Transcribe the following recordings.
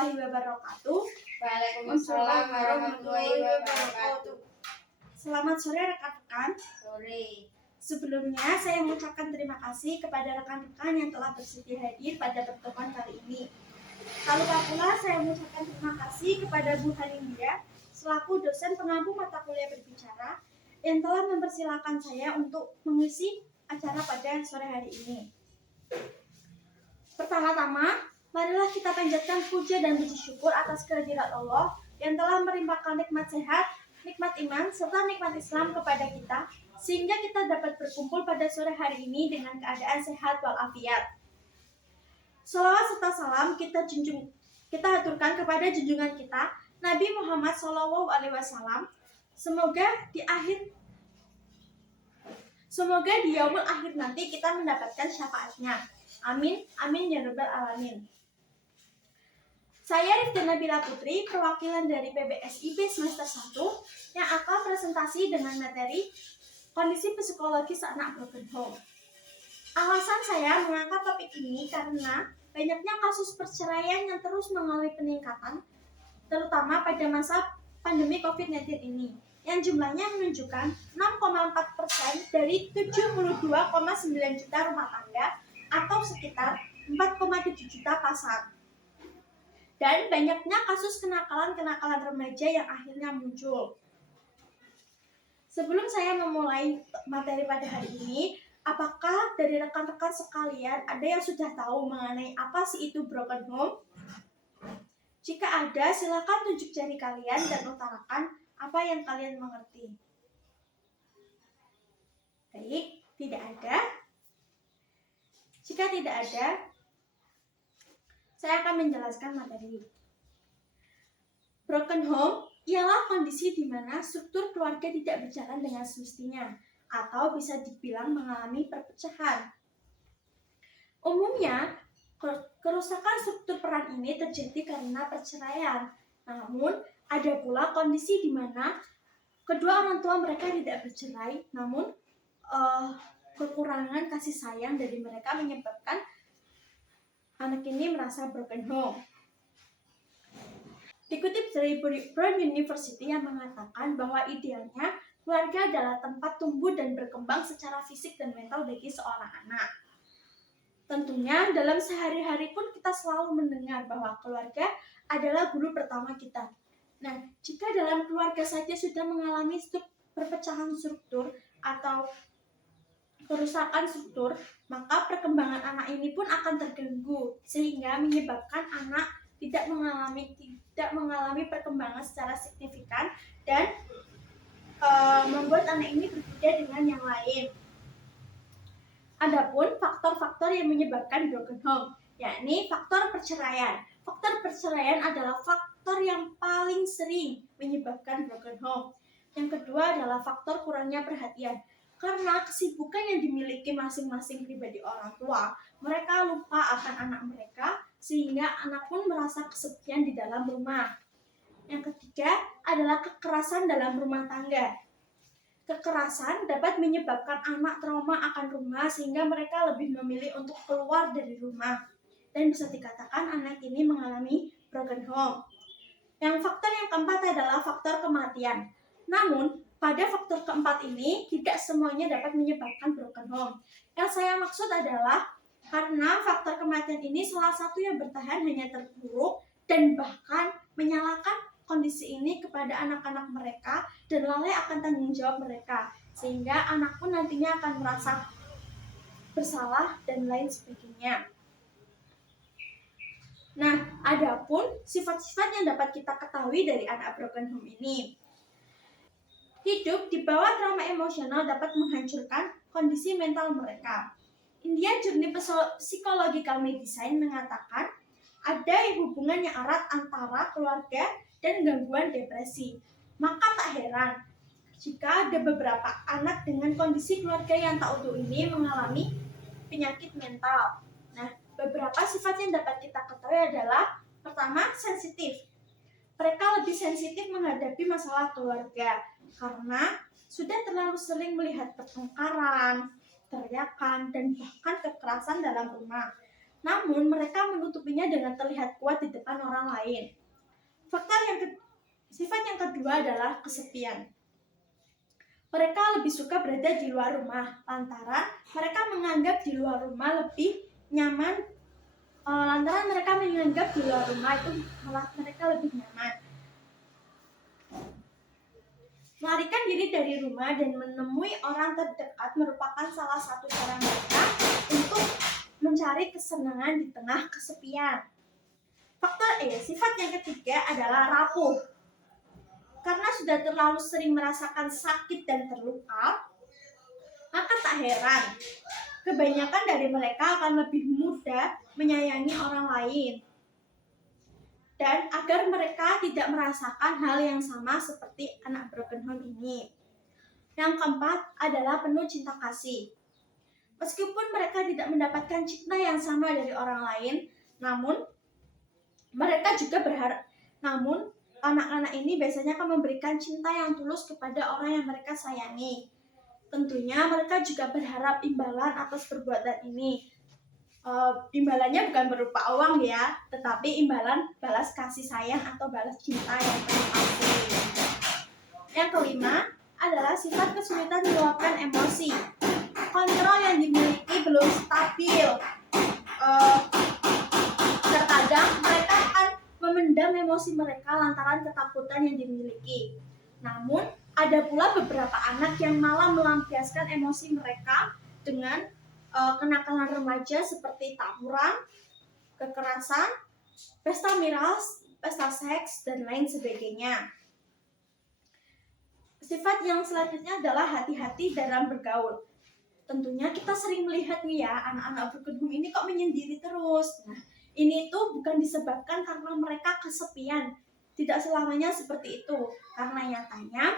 warahmatullahi wabarakatuh. Waalaikumsalam warahmatullahi wabarakatuh. Selamat sore rekan-rekan. Sore. Sebelumnya saya mengucapkan terima kasih kepada rekan-rekan yang telah bersedia hadir pada pertemuan kali ini. Tak lupa pula saya mengucapkan terima kasih kepada Bu Hanindia selaku dosen pengampu mata kuliah berbicara yang telah mempersilahkan saya untuk mengisi acara pada sore hari ini. Pertama-tama, marilah kita panjatkan puja dan puji syukur atas kehadirat Allah yang telah melimpahkan nikmat sehat, nikmat iman, serta nikmat Islam kepada kita, sehingga kita dapat berkumpul pada sore hari ini dengan keadaan sehat walafiat. Salawat serta salam kita aturkan kepada junjungan kita, Nabi Muhammad SAW. Semoga di yaumul akhir nanti kita mendapatkan syafaatnya. Amin, amin ya rabbal alamin. Saya Rifda Nabila Putri, perwakilan dari PBSIB semester 1 yang akan presentasi dengan materi kondisi psikologis anak broken home. Alasan saya mengangkat topik ini karena banyaknya kasus perceraian yang terus mengalami peningkatan, terutama pada masa pandemi COVID-19 ini, yang jumlahnya menunjukkan 6,4% dari 72,9 juta rumah tangga atau sekitar 4,7 juta pasar. Dan banyaknya kasus kenakalan remaja yang akhirnya muncul. Sebelum saya memulai materi pada hari ini, apakah dari rekan-rekan sekalian ada yang sudah tahu mengenai apa sih itu broken home? Jika ada, silakan tunjuk jari kalian dan utarakan apa yang kalian mengerti. Baik, tidak ada. Jika tidak ada, saya akan menjelaskan materi. Broken home ialah kondisi di mana struktur keluarga tidak berjalan dengan semestinya atau bisa dibilang mengalami perpecahan. Umumnya, kerusakan struktur peran ini terjadi karena perceraian. Namun, ada pula kondisi di mana kedua orang tua mereka tidak bercerai, namun kekurangan kasih sayang dari mereka menyebabkan anak ini merasa broken home. Dikutip dari Brown University yang mengatakan bahwa idealnya keluarga adalah tempat tumbuh dan berkembang secara fisik dan mental bagi seorang anak. Tentunya dalam sehari-hari pun kita selalu mendengar bahwa keluarga adalah guru pertama kita. Nah, jika dalam keluarga saja sudah mengalami perpecahan struktur atau kerusakan struktur, maka perkembangan anak ini pun akan terganggu sehingga menyebabkan anak tidak mengalami perkembangan secara signifikan dan membuat anak ini berbeda dengan yang lain. Adapun faktor-faktor yang menyebabkan broken home, yakni faktor perceraian. Faktor perceraian adalah faktor yang paling sering menyebabkan broken home. Yang kedua adalah faktor kurangnya perhatian. Karena kesibukan yang dimiliki masing-masing pribadi orang tua, mereka lupa akan anak mereka, sehingga anak pun merasa kesepian di dalam rumah. Yang ketiga adalah kekerasan dalam rumah tangga. Kekerasan dapat menyebabkan anak trauma akan rumah, sehingga mereka lebih memilih untuk keluar dari rumah. Dan bisa dikatakan anak ini mengalami broken home. Yang faktor yang keempat adalah faktor kematian. Namun, pada faktor keempat ini, tidak semuanya dapat menyebabkan broken home. Yang saya maksud adalah karena faktor kematian ini salah satu yang bertahan hanya terpuruk dan bahkan menyalahkan kondisi ini kepada anak-anak mereka dan lalai akan tanggung jawab mereka. Sehingga anak pun nantinya akan merasa bersalah dan lain sebagainya. Nah, adapun sifat-sifat yang dapat kita ketahui dari anak broken home ini. Hidup di bawah trauma emosional dapat menghancurkan kondisi mental mereka. Indian Journal Psychological Medicine mengatakan ada hubungan yang erat antara keluarga dan gangguan depresi. Maka tak heran jika ada beberapa anak dengan kondisi keluarga yang tak utuh ini mengalami penyakit mental. Nah, beberapa sifat yang dapat kita ketahui adalah pertama, sensitif. Mereka lebih sensitif menghadapi masalah keluarga karena sudah terlalu sering melihat pertengkaran, teriakan, dan bahkan kekerasan dalam rumah. namun mereka menutupinya dengan terlihat kuat di depan orang lain. Sifat yang kedua adalah kesepian. Mereka lebih suka berada di luar rumah, lantaran mereka menganggap di luar rumah lebih nyaman. Lantaran mereka menganggap di luar rumah itu malah mereka lebih nyaman. Melarikan diri dari rumah dan menemui orang terdekat merupakan salah satu cara mereka untuk mencari kesenangan di tengah kesepian. Sifat yang ketiga adalah rapuh. Karena sudah terlalu sering merasakan sakit dan terluka, maka tak heran kebanyakan dari mereka akan lebih mudah menyayangi orang lain. Dan agar mereka tidak merasakan hal yang sama seperti anak broken home ini. Yang keempat adalah penuh cinta kasih. Meskipun mereka tidak mendapatkan cinta yang sama dari orang lain, namun anak-anak ini biasanya akan memberikan cinta yang tulus kepada orang yang mereka sayangi. Tentunya mereka juga berharap imbalan atas perbuatan ini. Imbalannya bukan berupa uang ya, tetapi imbalan balas kasih sayang atau balas cinta yang penuh kasih. Yang kelima adalah sifat kesulitan meluapkan emosi. Kontrol yang dimiliki belum stabil. Terkadang mereka akan memendam emosi mereka lantaran ketakutan yang dimiliki. Namun, ada pula beberapa anak yang malah melampiaskan emosi mereka dengan kenakalan remaja seperti tawuran, kekerasan, pesta miras, pesta seks, dan lain sebagainya. Sifat yang selanjutnya adalah hati-hati dalam bergaul. Tentunya kita sering melihat nih ya, anak-anak broken home ini kok menyendiri terus. Nah, ini tuh bukan disebabkan karena mereka kesepian. Tidak selamanya seperti itu. Karena nyatanya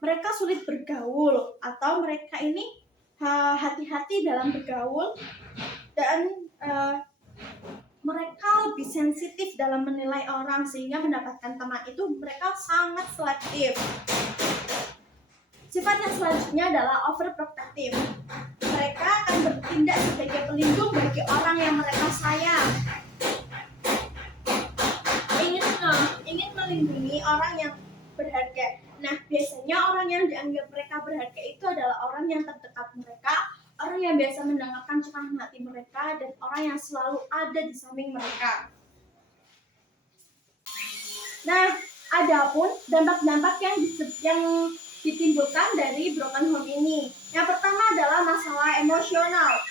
mereka sulit bergaul atau mereka ini hati-hati dalam bergaul dan mereka lebih sensitif dalam menilai orang sehingga mendapatkan teman itu mereka sangat selektif. Sifat yang selanjutnya adalah overprotective. Mereka akan bertindak sebagai pelindung bagi orang yang mereka sayang. Ingin melindungi orang yang berharga. Nah, biasanya orang yang dianggap mereka berharga itu adalah orang yang terdekat mereka, orang yang biasa mendengarkan curahan hati mereka, dan orang yang selalu ada di samping mereka. Nah, adapun dampak-dampak yang ditimbulkan dari broken home ini. Yang pertama adalah masalah emosional.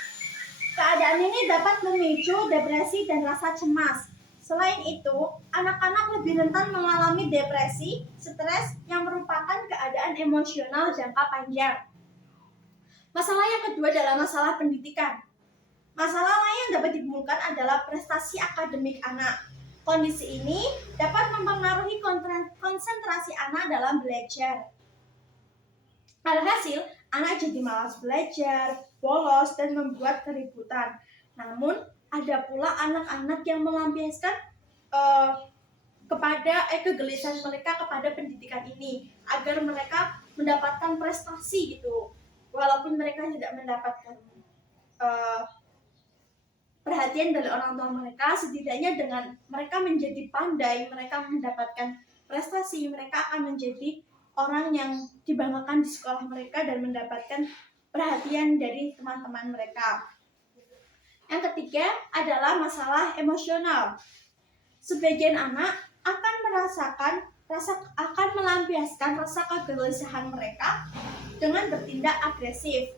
Keadaan ini dapat memicu depresi dan rasa cemas. Selain itu, anak-anak lebih rentan mengalami depresi, stres yang merupakan keadaan emosional jangka panjang. Masalah yang kedua adalah masalah pendidikan. Masalah lain yang dapat ditimbulkan adalah prestasi akademik anak. Kondisi ini dapat mempengaruhi konsentrasi anak dalam belajar. Alhasil, anak jadi malas belajar, bolos, dan membuat keributan. Namun, ada pula anak-anak yang melampiaskan kegelisahan mereka kepada pendidikan ini agar mereka mendapatkan prestasi gitu, walaupun mereka tidak mendapatkan perhatian dari orang tua mereka. Setidaknya dengan mereka menjadi pandai, mereka mendapatkan prestasi, mereka akan menjadi orang yang dibanggakan di sekolah mereka dan mendapatkan perhatian dari teman-teman mereka. Yang ketiga adalah masalah emosional. Sebagian anak akan melampiaskan rasa kegelisahan mereka dengan bertindak agresif.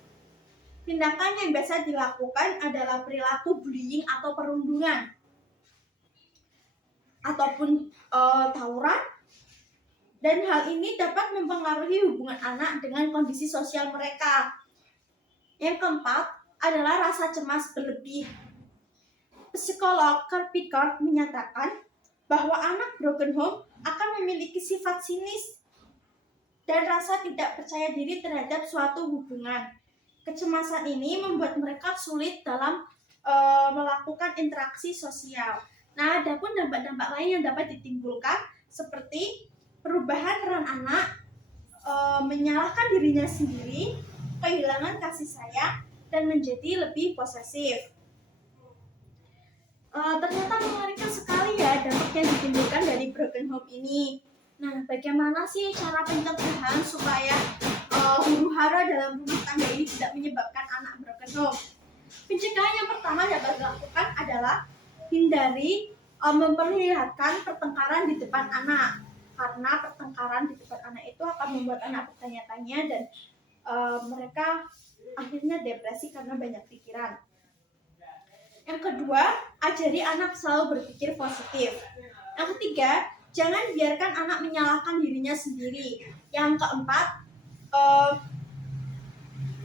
Tindakan yang biasa dilakukan adalah perilaku bullying atau perundungan, ataupun tawuran, dan hal ini dapat mempengaruhi hubungan anak dengan kondisi sosial mereka. Yang keempat adalah rasa cemas berlebih. Psikolog Kirby Card menyatakan bahwa anak broken home akan memiliki sifat sinis dan rasa tidak percaya diri terhadap suatu hubungan. Kecemasan ini membuat mereka sulit dalam melakukan interaksi sosial. Nah, ada pun dampak-dampak lain yang dapat ditimbulkan seperti perubahan peran anak, menyalahkan dirinya sendiri, kehilangan kasih sayang, dan menjadi lebih posesif. Ternyata mengerikan sekali ya dampak yang ditimbulkan dari broken home ini. Nah, bagaimana sih cara pencegahan supaya huru-hara dalam rumah tangga ini tidak menyebabkan anak broken home? Pencegahan yang pertama dapat dilakukan adalah hindari memperlihatkan pertengkaran di depan anak, karena pertengkaran di depan anak itu akan membuat anak bertanya-tanya dan mereka akhirnya depresi karena banyak pikiran. Yang kedua, ajari anak selalu berpikir positif. Yang ketiga, jangan biarkan anak menyalahkan dirinya sendiri. Yang keempat,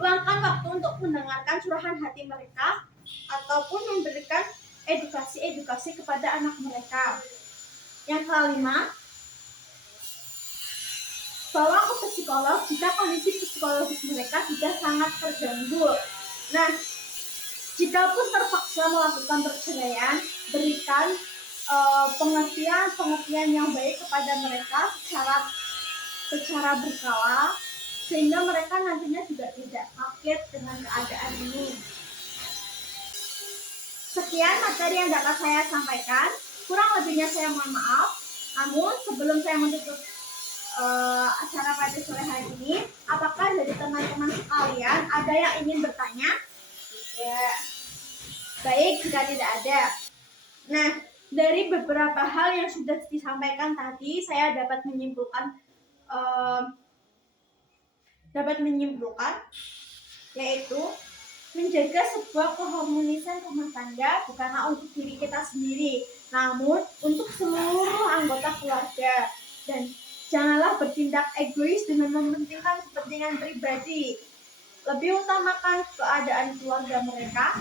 luangkan waktu untuk mendengarkan curahan hati mereka ataupun memberikan edukasi kepada anak mereka. Yang kelima, bawa ke psikolog jika kondisi psikologis mereka sudah sangat terganggu. Nah, jika pun terpaksa melakukan perceraian, berikan pengertian yang baik kepada mereka secara berkala, sehingga mereka nantinya juga tidak kaget dengan keadaan ini. Sekian materi yang dapat saya sampaikan. Kurang lebihnya saya mohon maaf. Namun sebelum saya menutup acara pada sore hari ini, apakah dari teman-teman sekalian ada yang ingin bertanya? Tidak. Baik, jika tidak ada. Nah, dari beberapa hal yang sudah disampaikan tadi, saya dapat menyimpulkan yaitu menjaga sebuah keharmonisan rumah tangga bukanlah untuk diri kita sendiri, namun untuk seluruh anggota keluarga. Dan janganlah bertindak egois dengan mementingkan kepentingan pribadi. Lebih utamakan keadaan keluarga mereka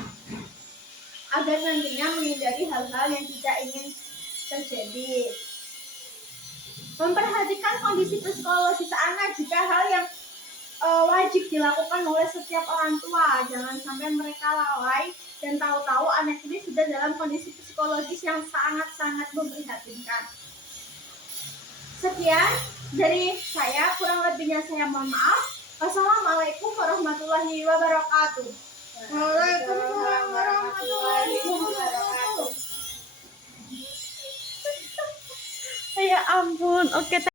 agar nantinya menghindari hal-hal yang tidak ingin terjadi. Memperhatikan kondisi psikologis anak juga hal yang wajib dilakukan oleh setiap orang tua. Jangan sampai mereka lalai dan tahu-tahu anak ini sudah dalam kondisi psikologis yang sangat-sangat memprihatinkan. Sekian dari saya, kurang lebihnya saya mohon maaf. Wassalamualaikum warahmatullahi wabarakatuh. Waalaikumsalam warahmatullahi wabarakatuh. Ya ampun, oke.